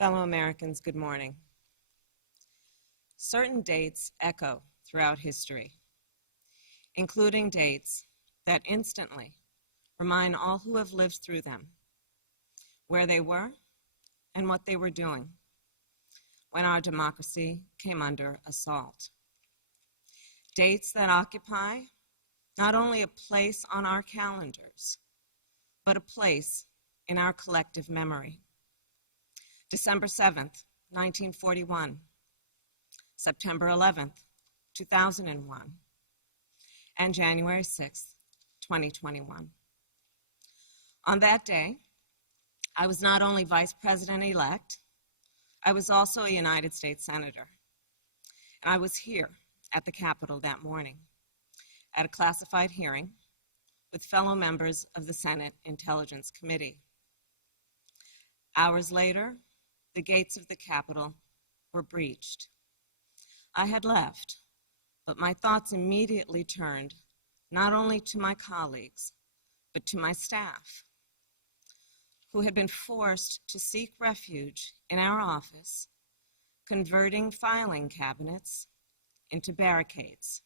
Fellow Americans, good morning. Certain dates echo throughout history, including dates that instantly remind all who have lived through them where they were and what they were doing when our democracy came under assault. Dates that occupy not only a place on our calendars, but a place in our collective memory. December 7th, 1941, September 11th, 2001, and January 6th, 2021. On that day, I was not only Vice President-elect, I was also a United States Senator. And I was here at the Capitol that morning at a classified hearing with fellow members of the Senate Intelligence Committee. Hours later, the gates of the Capitol were breached. I had left, but my thoughts immediately turned not only to my colleagues, but to my staff, who had been forced to seek refuge in our office, converting filing cabinets into barricades.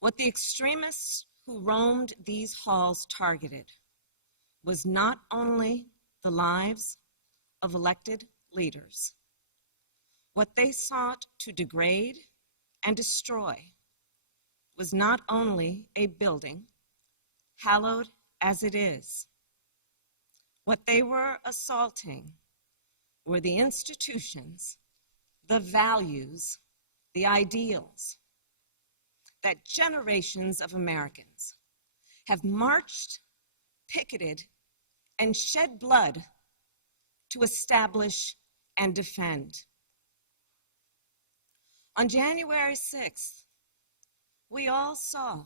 What the extremists who roamed these halls targeted was not only the lives of elected leaders. What they sought to degrade and destroy was not only a building, hallowed as it is. What they were assaulting were the institutions, the values, the ideals that generations of Americans have marched, picketed, and shed blood to establish and defend. On January 6th, we all saw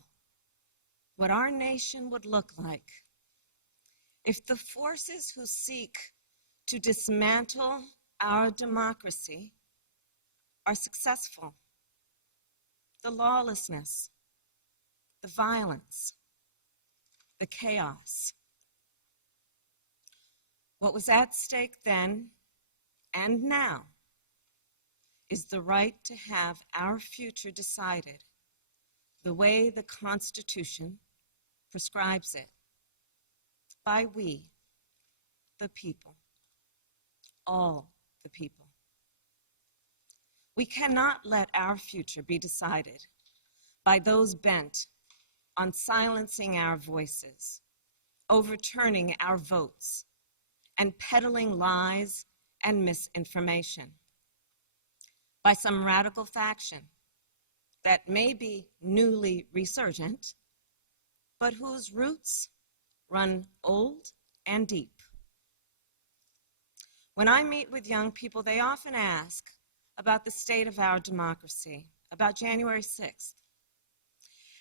what our nation would look like if the forces who seek to dismantle our democracy are successful. The lawlessness, the violence, the chaos. What was at stake then and now is the right to have our future decided the way the Constitution prescribes it, by we, the people, all the people. We cannot let our future be decided by those bent on silencing our voices, overturning our votes, and peddling lies and misinformation by some radical faction that may be newly resurgent, but whose roots run old and deep. When I meet with young people, they often ask about the state of our democracy, about January 6th.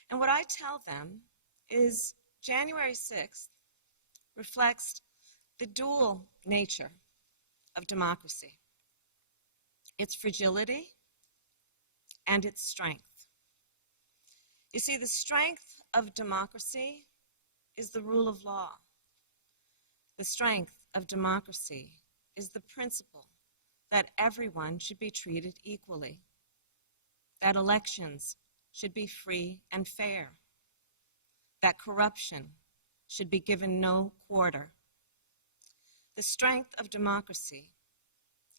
And what I tell them is January 6th reflects the dual nature of democracy, its fragility and its strength. You see, the strength of democracy is the rule of law. The strength of democracy is the principle that everyone should be treated equally, that elections should be free and fair, that corruption should be given no quarter. The strength of democracy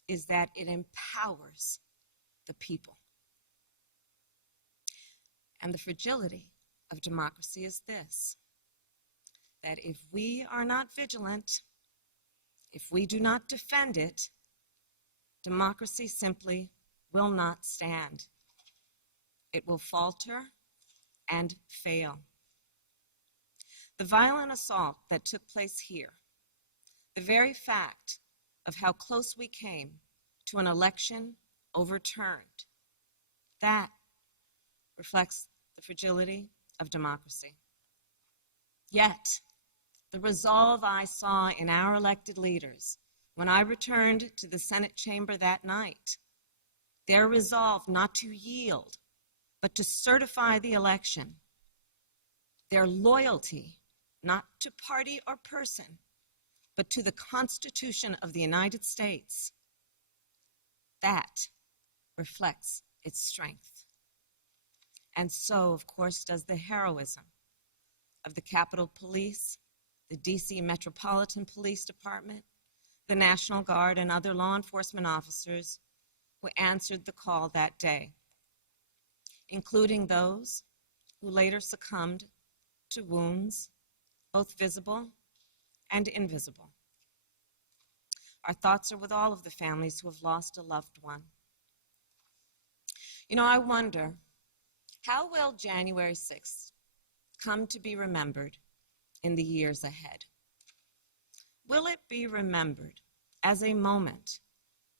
is that it empowers the people. And the fragility of democracy is this, that if we are not vigilant, if we do not defend it, democracy simply will not stand. It will falter and fail. The violent assault that took place here, the very fact of how close we came to an election overturned, that reflects the fragility of democracy. Yet, the resolve I saw in our elected leaders when I returned to the Senate chamber that night, their resolve not to yield, but to certify the election, their loyalty not to party or person, but to the Constitution of the United States. That reflects its strength. And so, of course, does the heroism of the Capitol Police, the DC Metropolitan Police Department, the National Guard, and other law enforcement officers who answered the call that day, including those who later succumbed to wounds, both visible and invisible. Our thoughts are with all of the families who have lost a loved one. You know, I wonder, how will January 6th come to be remembered in the years ahead? Will it be remembered as a moment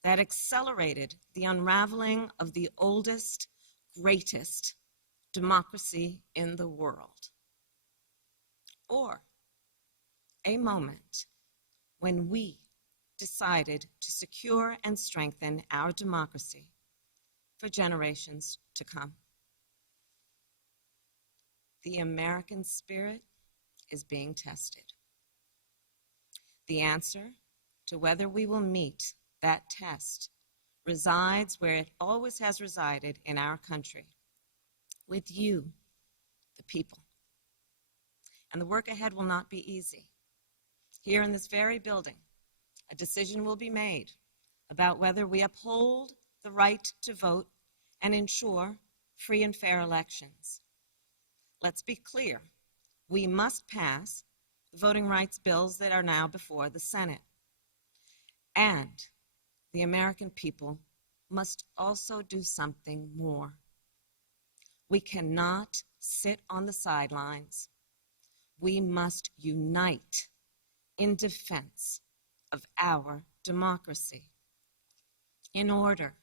that accelerated the unraveling of the oldest, greatest democracy in the world? Or a moment when we decided to secure and strengthen our democracy for generations to come? The American spirit is being tested. The answer to whether we will meet that test resides where it always has resided in our country, with you, the people. And the work ahead will not be easy. Here in this very building, a decision will be made about whether we uphold the right to vote and ensure free and fair elections. Let's be clear, we must pass the voting rights bills that are now before the Senate. And the American people must also do something more. We cannot sit on the sidelines. We must unite in defense of our democracy in order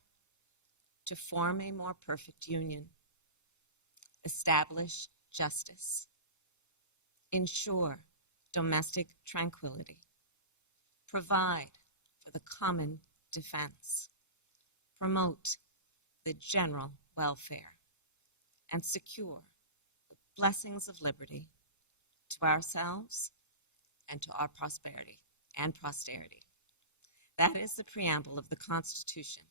to form a more perfect union, establish justice, ensure domestic tranquility, provide for the common defense, promote the general welfare, and secure the blessings of liberty to ourselves and to our prosperity and posterity. That is the preamble of the Constitution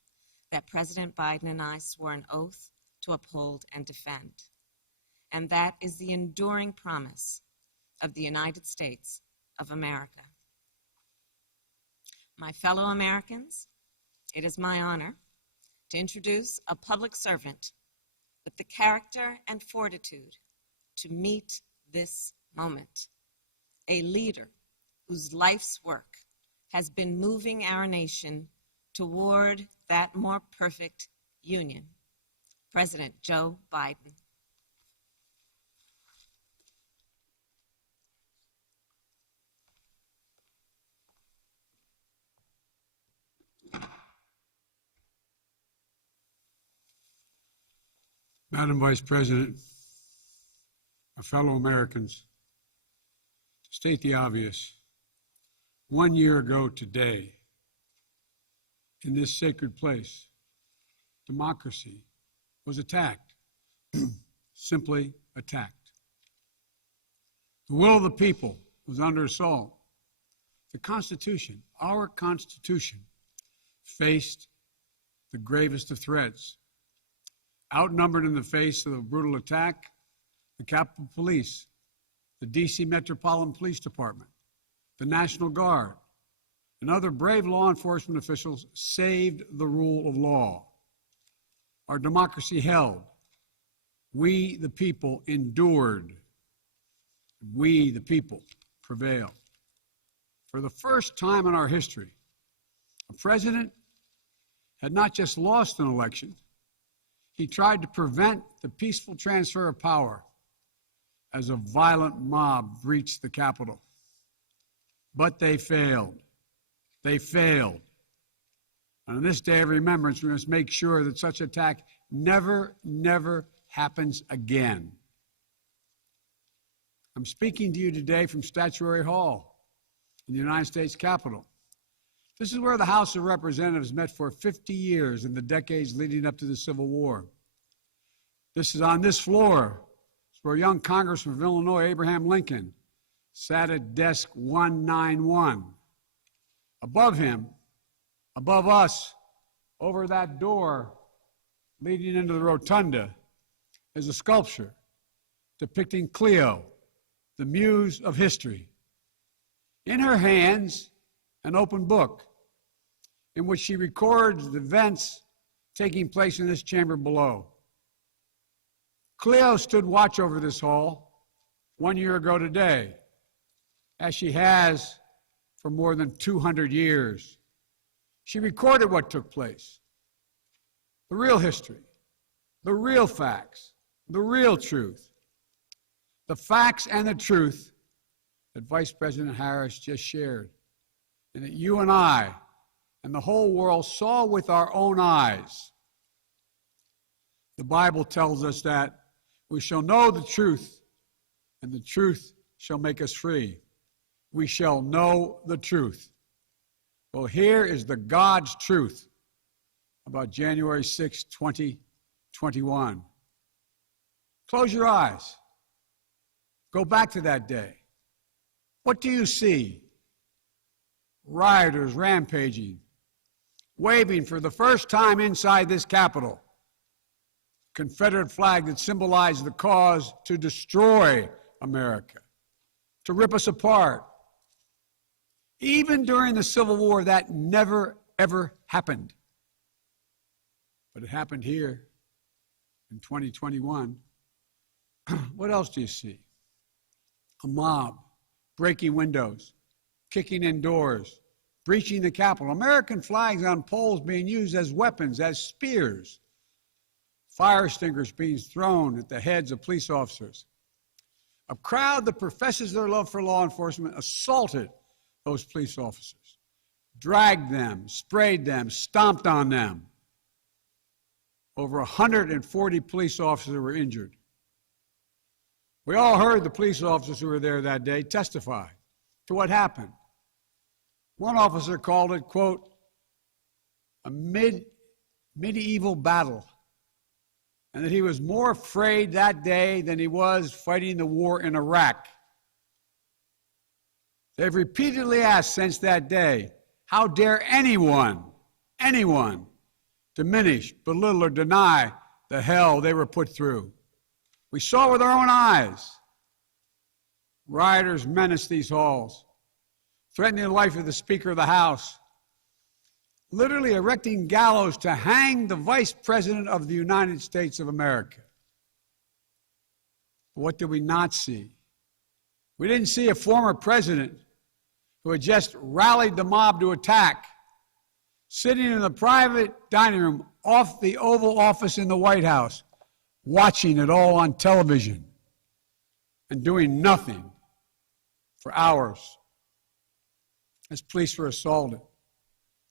that President Biden and I swore an oath to uphold and defend. And that is the enduring promise of the United States of America. My fellow Americans, it is my honor to introduce a public servant with the character and fortitude to meet this moment, a leader whose life's work has been moving our nation toward that more perfect union, President Joe Biden. Madam Vice President, my fellow Americans, to state the obvious, 1 year ago today, in this sacred place, democracy was attacked, simply attacked. The will of the people was under assault. The Constitution, our Constitution, faced the gravest of threats. Outnumbered in the face of a brutal attack, the Capitol Police, the DC Metropolitan Police Department, the National Guard, and other brave law enforcement officials saved the rule of law. Our democracy held. We, the people, endured. We, the people, prevailed. For the first time in our history, a president had not just lost an election, he tried to prevent the peaceful transfer of power as a violent mob breached the Capitol. But they failed. They failed. And on this day of remembrance, we must make sure that such attack never, never happens again. I'm speaking to you today from Statuary Hall in the United States Capitol. This is where the House of Representatives met for 50 years in the decades leading up to the Civil War. This is on this floor where young Congressman of Illinois, Abraham Lincoln, sat at desk 191 Above him, above us, over that door leading into the rotunda, is a sculpture depicting Cleo, the muse of history. In her hands, an open book in which she records the events taking place in this chamber below. Cleo stood watch over this hall 1 year ago today, as she has for more than 200 years. She recorded what took place, the real history, the real facts, the real truth, the facts and the truth that Vice President Harris just shared, and that you and I and the whole world saw with our own eyes. The Bible tells us that we shall know the truth, and the truth shall make us free. We shall know the truth. Well, here is the God's truth about January 6, 2021. Close your eyes. Go back to that day. What do you see? Rioters rampaging, waving for the first time inside this Capitol Confederate flag that symbolized the cause to destroy America, to rip us apart. Even during the Civil War, that never, ever happened. But it happened here in 2021. What else do you see? A mob breaking windows, kicking in doors, breaching the Capitol. American flags on poles being used as weapons, as spears. Fire extinguishers being thrown at the heads of police officers. A crowd that professes their love for law enforcement assaulted those police officers, dragged them, sprayed them, stomped on them. Over 140 police officers were injured. We all heard the police officers who were there that day testify to what happened. One officer called it, quote, a medieval battle, and that he was more afraid that day than he was fighting the war in Iraq. They've repeatedly asked since that day, how dare anyone diminish, belittle, or deny the hell they were put through? We saw with our own eyes. Rioters menaced these halls, threatening the life of the Speaker of the House, literally erecting gallows to hang the Vice President of the United States of America. What did we not see? We didn't see a former president who had just rallied the mob to attack, sitting in the private dining room off the Oval Office in the White House, watching it all on television and doing nothing for hours as police were assaulted,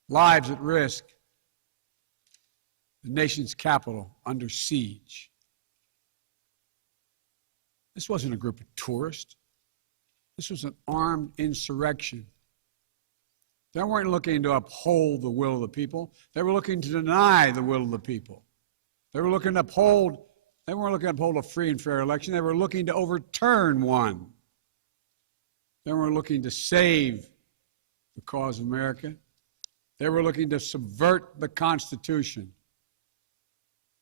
lives at risk, the nation's capital under siege. This wasn't a group of tourists. This was an armed insurrection. They weren't looking to uphold the will of the people. They were looking to deny the will of the people. They weren't looking to uphold a free and fair election. They were looking to overturn one. They weren't looking to save the cause of America. They were looking to subvert the Constitution.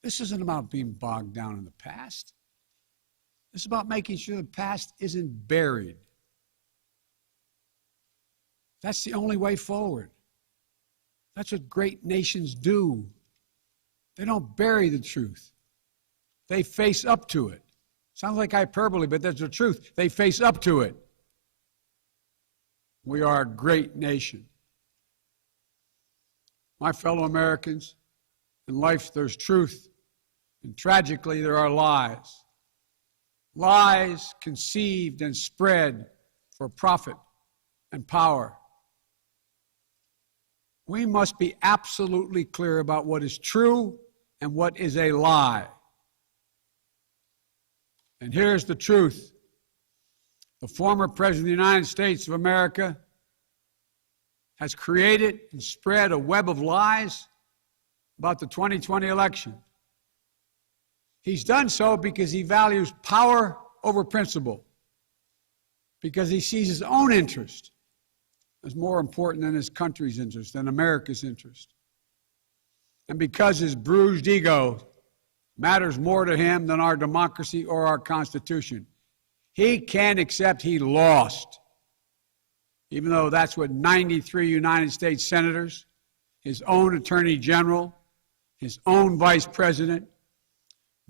This isn't about being bogged down in the past. This is about making sure the past isn't buried. That's the only way forward. That's what great nations do. They don't bury the truth. They face up to it. Sounds like hyperbole, but that's the truth. They face up to it. We are a great nation. My fellow Americans, in life there's truth, and tragically there are lies. Lies conceived and spread for profit and power. We must be absolutely clear about what is true and what is a lie. And here's the truth. The former President of the United States of America has created and spread a web of lies about the 2020 election. He's done so because he values power over principle, because he sees his own interest is more important than his country's interest, than America's interest. And because his bruised ego matters more to him than our democracy or our Constitution, he can't accept he lost, even though that's what 93 United States senators, his own attorney general, his own vice president,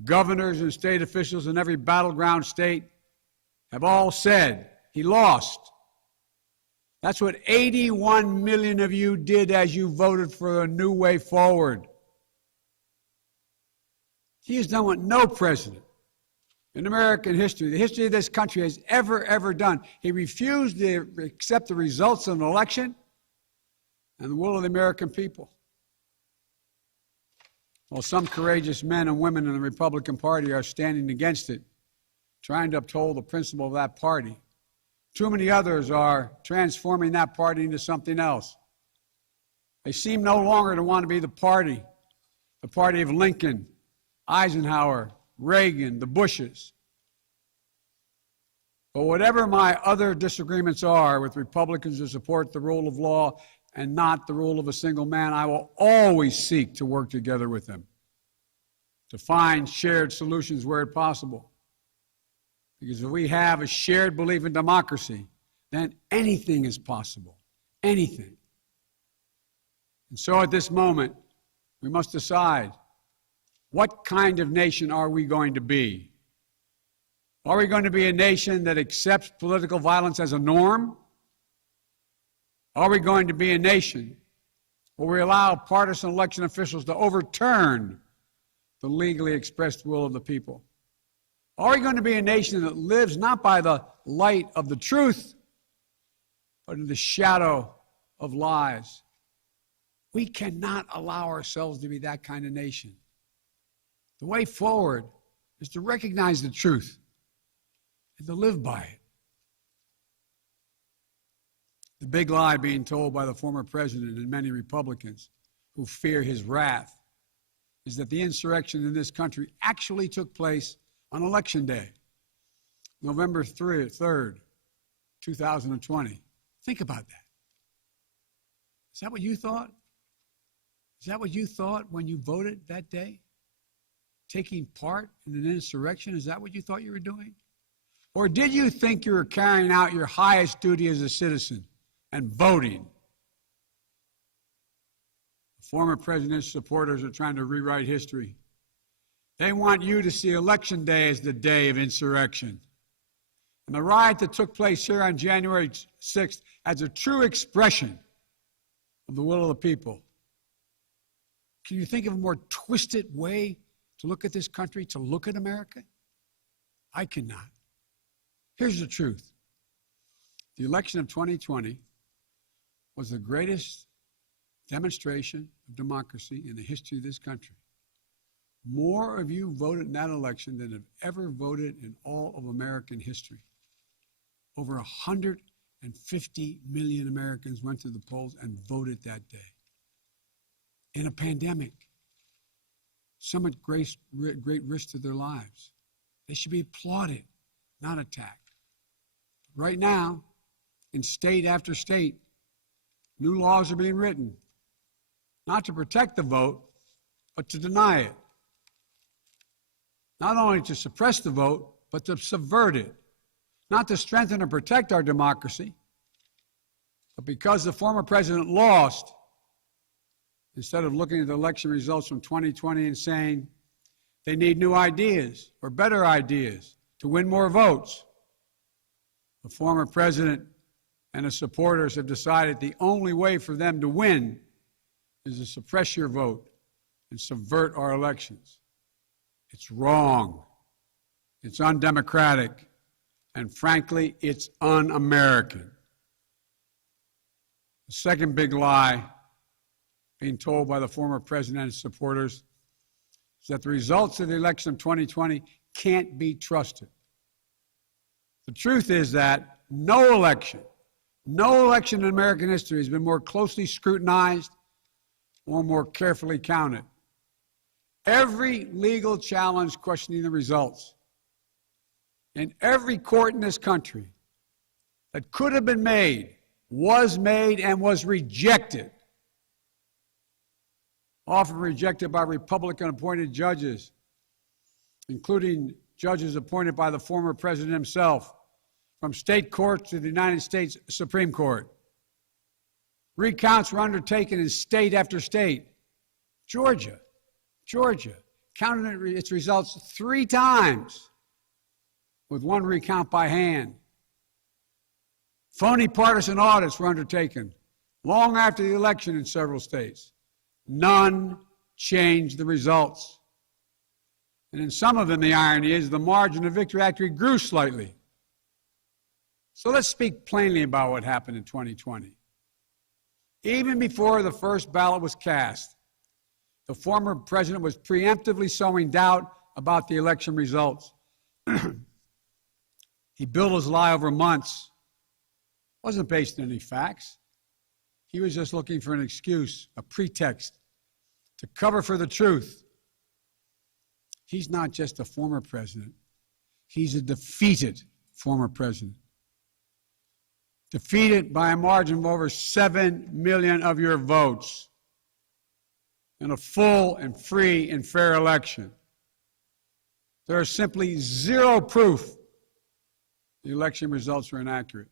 governors and state officials in every battleground state have all said he lost. That's what 81 million of you did as you voted for a new way forward. He has done what no president in American history, the history of this country, has ever done. He refused to accept the results of an election and the will of the American people. While some courageous men and women in the Republican Party are standing against it, trying to uphold the principle of that party, too many others are transforming that party into something else. They seem no longer to want to be the party of Lincoln, Eisenhower, Reagan, the Bushes. But whatever my other disagreements are with Republicans who support the rule of law and not the rule of a single man, I will always seek to work together with them to find shared solutions where possible. Because if we have a shared belief in democracy, then anything is possible. Anything. And so at this moment, we must decide, what kind of nation are we going to be? Are we going to be a nation that accepts political violence as a norm? Are we going to be a nation where we allow partisan election officials to overturn the legally expressed will of the people? Are we going to be a nation that lives not by the light of the truth, but in the shadow of lies? We cannot allow ourselves to be that kind of nation. The way forward is to recognize the truth and to live by it. The big lie being told by the former president and many Republicans who fear his wrath is that the insurrection in this country actually took place on Election Day, November 3rd, 2020. Think about that. Is that what you thought? Is that what you thought when you voted that day? Taking part in an insurrection? Is that what you thought you were doing? Or did you think you were carrying out your highest duty as a citizen and voting? The former president's supporters are trying to rewrite history. They want you to see Election Day as the day of insurrection. And the riot that took place here on January 6th as a true expression of the will of the people. Can you think of a more twisted way to look at this country, to look at America? I cannot. Here's the truth. The election of 2020 was the greatest demonstration of democracy in the history of this country. More of you voted in that election than have ever voted in all of American history. Over 150 million Americans went to the polls and voted that day. In a pandemic, some at great risk to their lives. They should be applauded, not attacked. Right now, in state after state, new laws are being written, not to protect the vote, but to deny it. Not only to suppress the vote, but to subvert it. Not to strengthen or protect our democracy, but because the former president lost, instead of looking at the election results from 2020 and saying they need new ideas or better ideas to win more votes, the former president and his supporters have decided the only way for them to win is to suppress your vote and subvert our elections. It's wrong. It's undemocratic. And frankly, it's un-American. The second big lie being told by the former president and his supporters is that the results of the election of 2020 can't be trusted. The truth is that no election in American history has been more closely scrutinized or more carefully counted. Every legal challenge questioning the results in every court in this country that could have been made was made and was rejected, often rejected by Republican-appointed judges, including judges appointed by the former president himself, from state courts to the United States Supreme Court. Recounts were undertaken in state after state. Georgia counted its results 3 times, with 1 recount by hand. Phony partisan audits were undertaken long after the election in several states. None changed the results. And in some of them, the irony is the margin of victory actually grew slightly. So let's speak plainly about what happened in 2020. Even before the first ballot was cast, the former president was preemptively sowing doubt about the election results. He built his lie over months. It wasn't based on any facts. He was just looking for an excuse, a pretext, to cover for the truth. He's not just a former president. He's a defeated former president. Defeated by a margin of over 7 million of your votes in a full and free and fair election. There is simply zero proof the election results were inaccurate.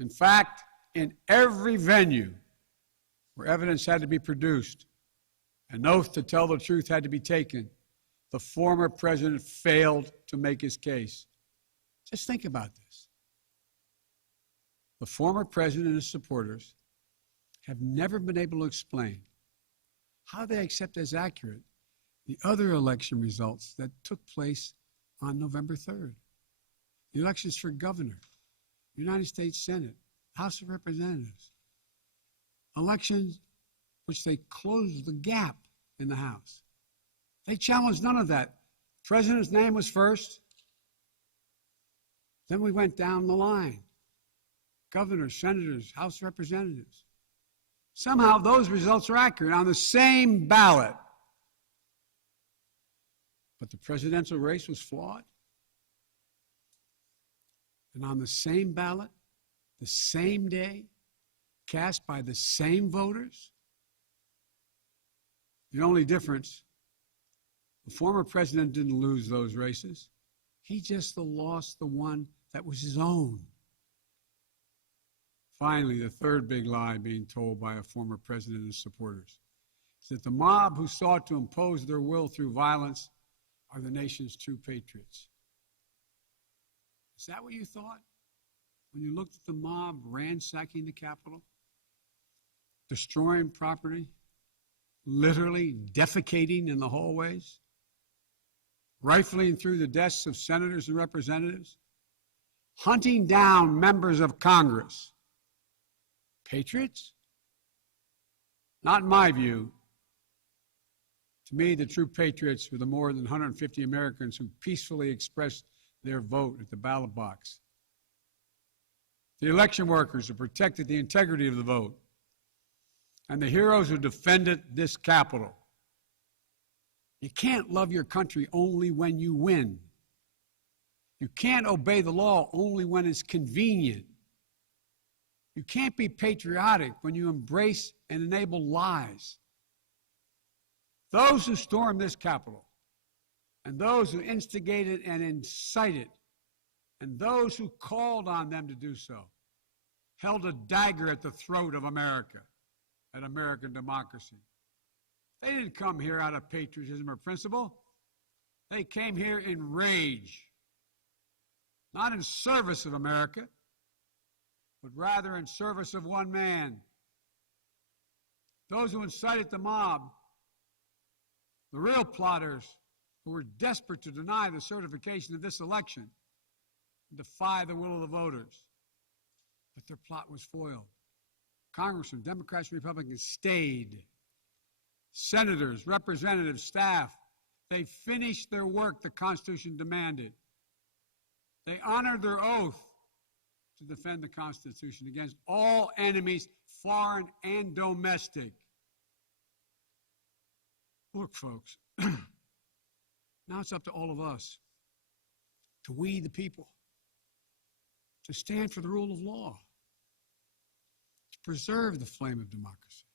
In fact, in every venue where evidence had to be produced, an oath to tell the truth had to be taken, the former president failed to make his case. Just think about this. The former president and his supporters have never been able to explain how they accept as accurate the other election results that took place on November 3rd. The elections for governor, United States Senate, House of Representatives. Elections which they closed the gap in the House. They challenged none of that. The president's name was first. Then we went down the line. Governors, senators, House of Representatives. Somehow those results are accurate on the same ballot. But the presidential race was flawed. And on the same ballot, the same day, cast by the same voters, the only difference, the former president didn't lose those races. He just lost the one that was his own. Finally, the third big lie being told by a former president and his supporters is that the mob who sought to impose their will through violence are the nation's true patriots. Is that what you thought when you looked at the mob ransacking the Capitol, destroying property, literally defecating in the hallways, rifling through the desks of senators and representatives, hunting down members of Congress? Patriots? Not in my view. To me, the true patriots were the more than 150 Americans who peacefully expressed their vote at the ballot box. The election workers who protected the integrity of the vote. And the heroes who defended this Capitol. You can't love your country only when you win. You can't obey the law only when it's convenient. You can't be patriotic when you embrace and enable lies. Those who stormed this Capitol, and those who instigated and incited, and those who called on them to do so, held a dagger at the throat of America, at American democracy. They didn't come here out of patriotism or principle. They came here in rage, not in service of America, but rather in service of one man. Those who incited the mob, the real plotters who were desperate to deny the certification of this election, defy the will of the voters. But their plot was foiled. Congressmen, Democrats, Republicans stayed. Senators, representatives, staff, they finished their work the Constitution demanded. They honored their oath to defend the Constitution against all enemies, foreign and domestic. Look, folks, now it's up to all of us, to we the people, to stand for the rule of law, preserve the flame of democracy,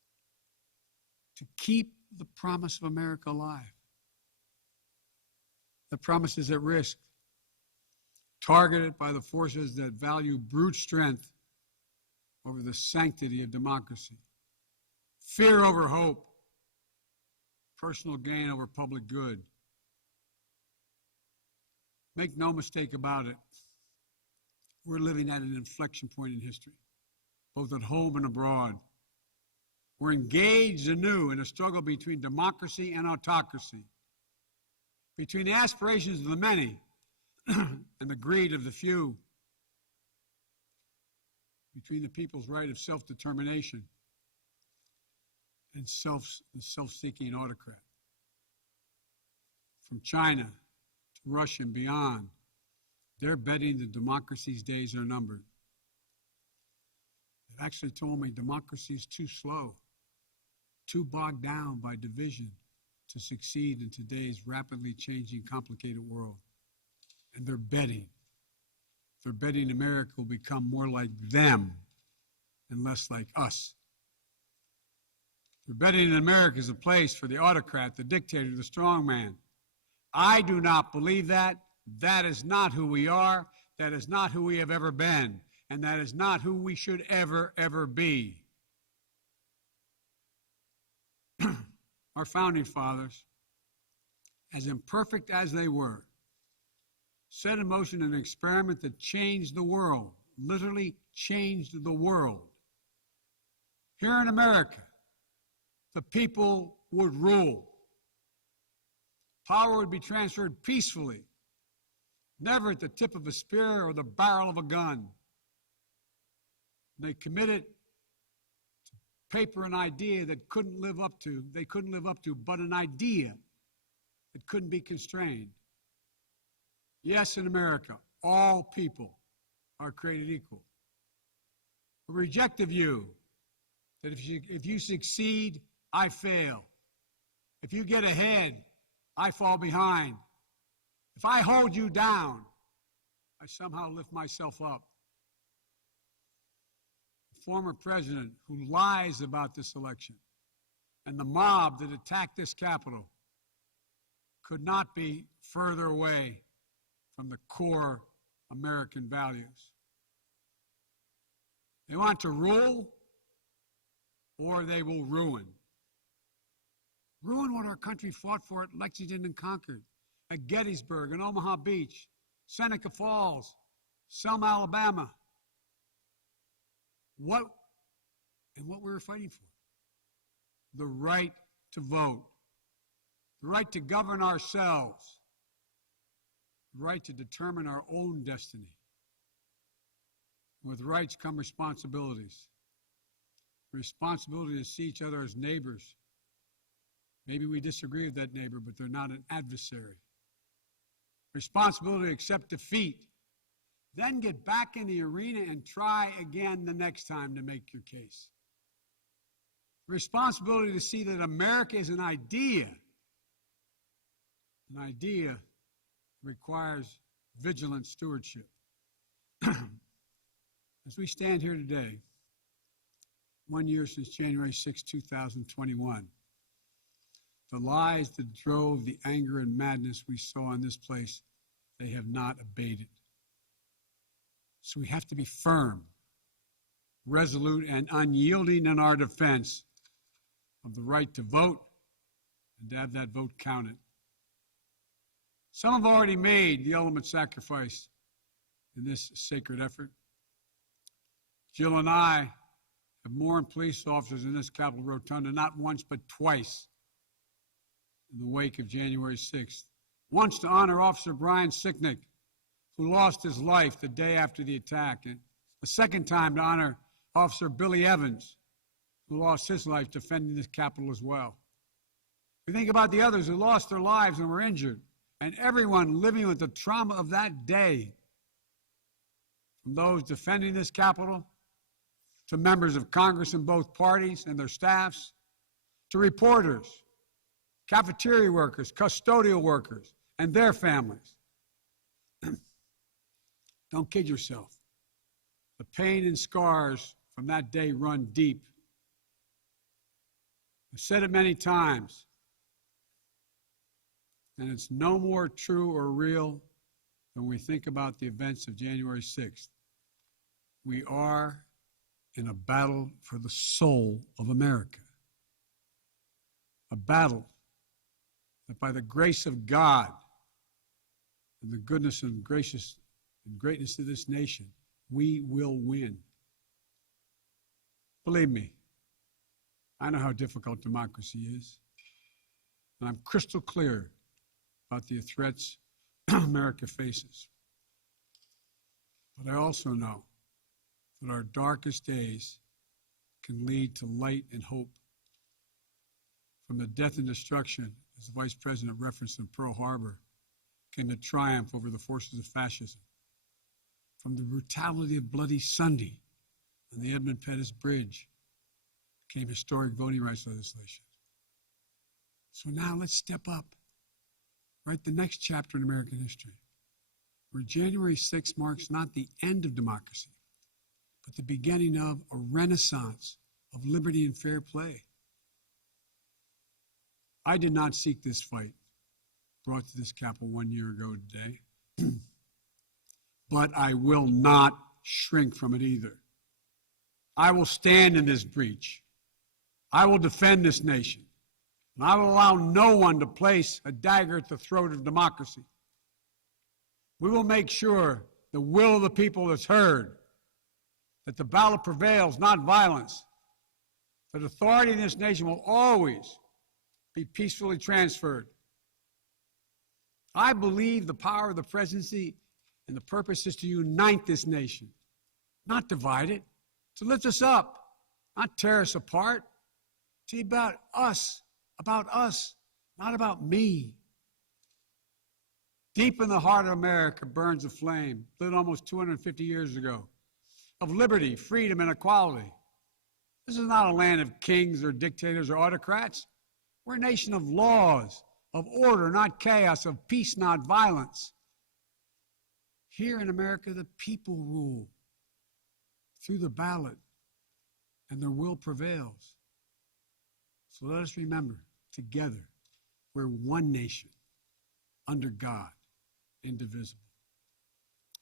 to keep the promise of America alive. The promise is at risk, targeted by the forces that value brute strength over the sanctity of democracy, fear over hope, personal gain over public good. Make no mistake about it, we're living at an inflection point in history, both at home and abroad. We're engaged anew in a struggle between democracy and autocracy, between the aspirations of the many and the greed of the few, between the people's right of self-determination and the self-seeking autocrat. From China to Russia and beyond, they're betting that democracy's days are numbered. They actually told me democracy is too slow, too bogged down by division to succeed in today's rapidly changing, complicated world. And they're betting. They're betting America will become more like them and less like us. They're betting that America is a place for the autocrat, the dictator, the strongman. I do not believe that. That is not who we are. That is not who we have ever been. And that is not who we should ever, ever be. Our founding fathers, as imperfect as they were, set in motion an experiment that changed the world, literally changed the world. Here in America, the people would rule. Power would be transferred peacefully, never at the tip of a spear or the barrel of a gun. They committed to paper an idea that they couldn't live up to, but an idea that couldn't be constrained. Yes, in America, all people are created equal. We reject the view that if you succeed, I fail. If you get ahead, I fall behind. If I hold you down, I somehow lift myself up. The former president who lies about this election and the mob that attacked this Capitol could not be further away from the core American values. They want to rule, or they will ruin. Ruin what our country fought for at Lexington and Concord, at Gettysburg and Omaha Beach, Seneca Falls, Selma, Alabama. What we were fighting for? The right to vote, the right to govern ourselves, the right to determine our own destiny. With rights come responsibilities. Responsibility to see each other as neighbors. Maybe we disagree with that neighbor, but they're not an adversary. Responsibility to accept defeat. Then get back in the arena and try again the next time to make your case. Responsibility to see that America is an idea. An idea requires vigilant stewardship. As we stand here today, 1 year since January 6, 2021, the lies that drove the anger and madness we saw in this place, they have not abated. So we have to be firm, resolute, and unyielding in our defense of the right to vote and to have that vote counted. Some have already made the ultimate sacrifice in this sacred effort. Jill and I have mourned police officers in this Capitol Rotunda not once but twice in the wake of January 6th. Once to honor Officer Brian Sicknick, who lost his life the day after the attack, and a second time to honor Officer Billy Evans, who lost his life defending this Capitol as well. We think about the others who lost their lives and were injured, and everyone living with the trauma of that day, from those defending this Capitol, to members of Congress in both parties and their staffs, to reporters, cafeteria workers, custodial workers, and their families. Don't kid yourself. The pain and scars from that day run deep. I've said it many times, and it's no more true or real than we think about the events of January 6th. We are in a battle for the soul of America. A battle that by the grace of God and the goodness and greatness of this nation, we will win. Believe me, I know how difficult democracy is, and I'm crystal clear about the threats America faces. But I also know that our darkest days can lead to light and hope. From the death and destruction, as the Vice President referenced in Pearl Harbor, came the triumph over the forces of fascism. From the brutality of Bloody Sunday on the Edmund Pettus Bridge came historic voting rights legislation. So now let's step up, write the next chapter in American history, where January 6th marks not the end of democracy, but the beginning of a renaissance of liberty and fair play. I did not seek this fight brought to this Capitol 1 year ago today, but I will not shrink from it either. I will stand in this breach. I will defend this nation, and I will allow no one to place a dagger at the throat of democracy. We will make sure the will of the people is heard, that the ballot prevails, not violence, that authority in this nation will always be peacefully transferred. I believe the power of the presidency and the purpose is to unite this nation, not divide it, to lift us up, not tear us apart, to be about us, not about me. Deep in the heart of America burns a flame, lit almost 250 years ago, of liberty, freedom, and equality. This is not a land of kings or dictators or autocrats. We're a nation of laws, of order, not chaos, of peace, not violence. Here in America, the people rule through the ballot, and their will prevails. So let us remember, together, we're one nation, under God, indivisible.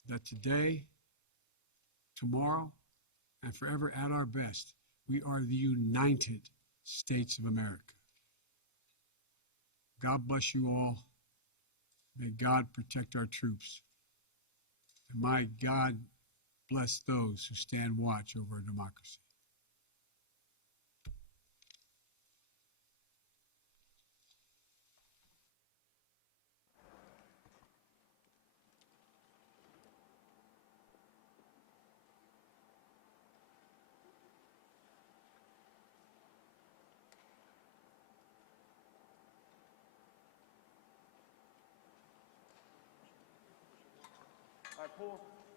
That today, tomorrow, and forever at our best, we are the United States of America. God bless you all. May God protect our troops. And may God bless those who stand watch over our democracy. All right, pull.